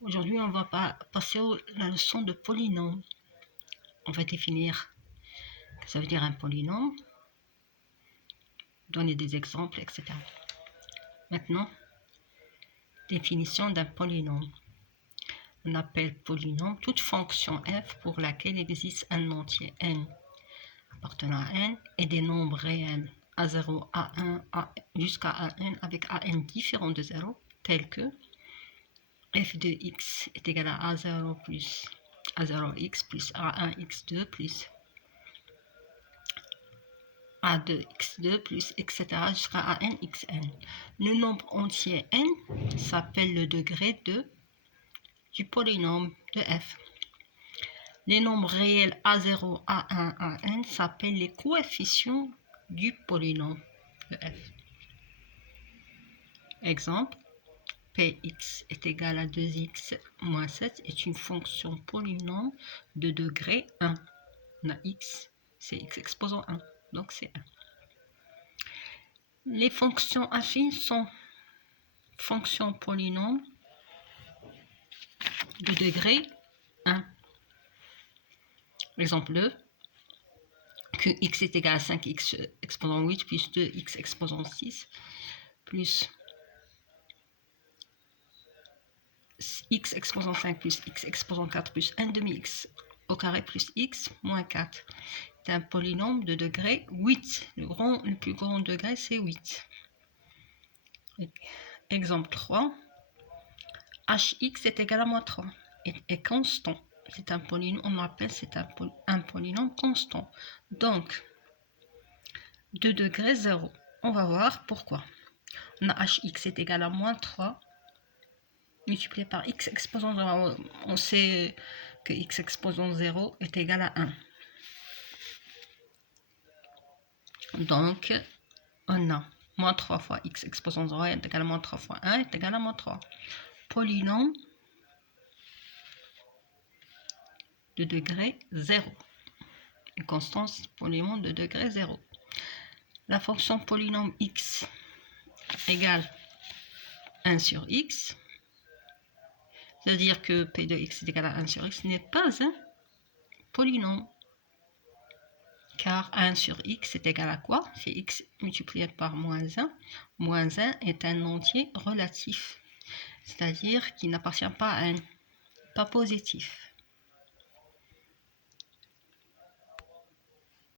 Aujourd'hui, on va passer à la leçon de polynôme. On va définir ce que ça veut dire un polynôme, donner des exemples, etc. Maintenant, définition d'un polynôme. On appelle polynôme toute fonction f pour laquelle il existe un entier n appartenant à n et des nombres réels a0, a1, jusqu'à an avec an différent de 0, tels que f de x est égal à a0 plus a0x plus a1x2 plus a2x2 plus etc. jusqu'à anxn. Le nombre entier n s'appelle le degré du polynôme de f. Les nombres réels a0, a1, an s'appellent les coefficients du polynôme de f. Exemple, px est égal à 2x moins 7 est une fonction polynôme de degré 1. On a x, c'est x exposant 1, donc c'est 1. Les fonctions affines sont fonctions polynômes de degré 1. Exemple 2, que x est égal à 5x exposant 8 plus 2x exposant 6 plus x exposant 5 plus x exposant 4 plus 1 demi-x au carré plus x moins 4. C'est un polynôme de degré 8. Le plus grand degré, c'est 8. Exemple 3. hx est égal à moins 3 est constant. C'est un polynôme, on appelle un polynôme constant. Donc, de degré 0. On va voir pourquoi. On a hx est égal à moins 3 multiplié par x exposant 0. On sait que x exposant 0 est égal à 1. Donc, on a moins 3 fois x exposant 0 est égal à moins 3 fois 1 est égal à moins 3. Polynôme de degré 0. Une constance polynôme de degré 0. La fonction polynôme x égale 1 sur x. C'est-à-dire que p de x est égal à 1 sur x n'est pas un polynôme. Car 1 sur x est égal à quoi? C'est x multiplié par moins 1. Moins 1 est un entier relatif. C'est-à-dire qu'il n'appartient pas à n, pas positif.